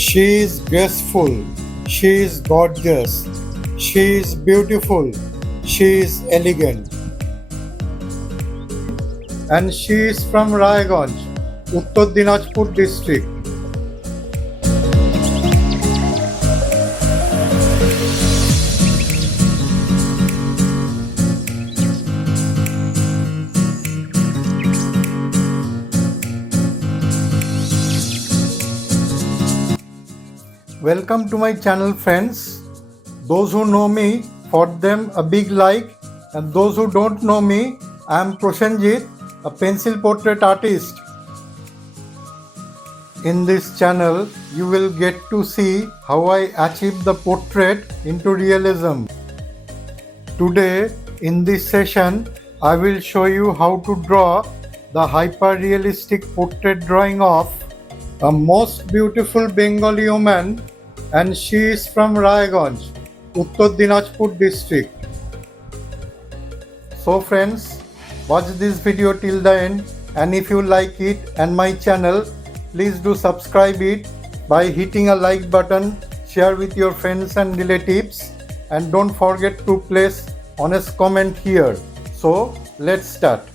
She is graceful. She is gorgeous. She is beautiful. She is elegant. And she is from Rayganj, 𝗙𝗢𝗟𝗡𝗏 district. Welcome to my channel, friends. Those who know me, for them a big like, and those who don't know me, I am Prosenjit, a pencil portrait artist. In this channel, you will get to see how I achieve the portrait into realism. Today, in this session, I will show you how to draw the hyper-realistic portrait drawing of a most beautiful Bengali woman, and she is from Rayganj, 𝗙𝗢𝗟𝗡𝗏 district. So friends, watch this video till the end, and if you like it and my channel, please do subscribe it by hitting a like button, share with your friends and relatives, and don't forget to place honest comment here. So let's start.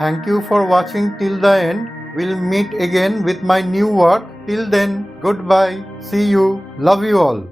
Thank you for watching till the end. We'll meet again with my new work. Till then, goodbye. See you. Love you all.